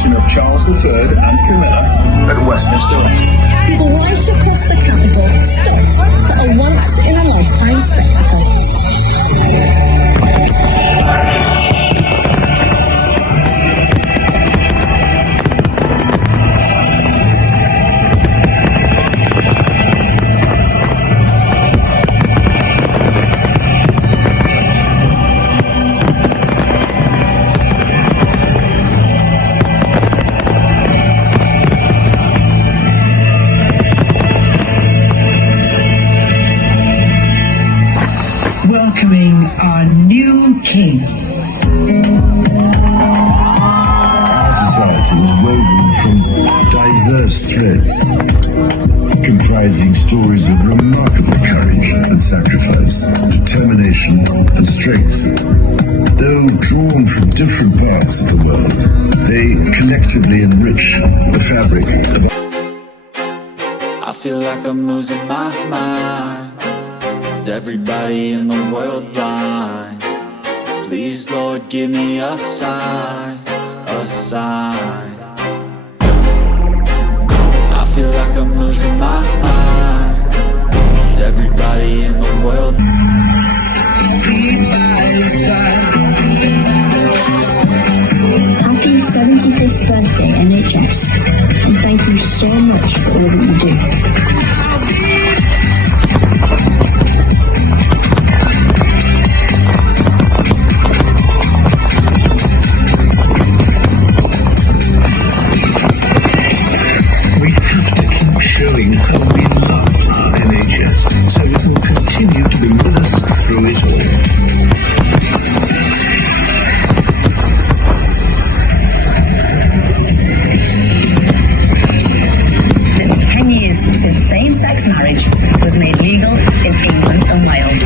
coronation of Charles III and Camilla at Westminster. People right across the capital stopped for a once-in-a-lifetime spectacle. Welcoming our new king. Our society is woven from diverse threads, comprising stories of remarkable courage and sacrifice, determination and strength. Though drawn from different parts of the world, they collectively enrich the fabric of our... I feel like I'm losing my mind. Is everybody in the world blind? Please, Lord, give me a sign, a sign. I feel like I'm losing my mind. Is everybody in the world? Happy 75th birthday, NHS, and thank you so much for all that you do. Showing how we love our NHS, so it will continue to be with us through it all. It's 10 years since same-sex marriage was made legal in England and Wales.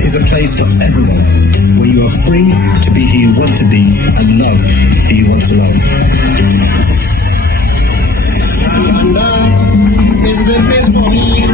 Is a place for everyone, where you are free to be who you want to be and love who you want to love. Is the best for me.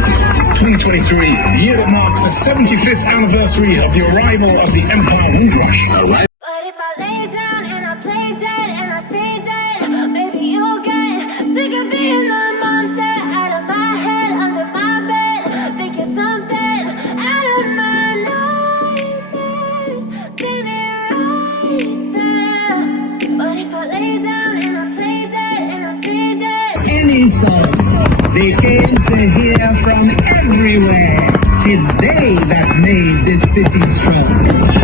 2023, the year that marks the 75th anniversary of the arrival of the Empire Wind Rush. But if I lay down and I play dead and I stay dead, maybe you'll get sick of being the monster out of my head, under my bed. Think you're something out of my nightmares, standing right there. But if I lay down and I play dead and I stay dead, Any song they came to hear from everywhere. 'Tis they that made this city strong.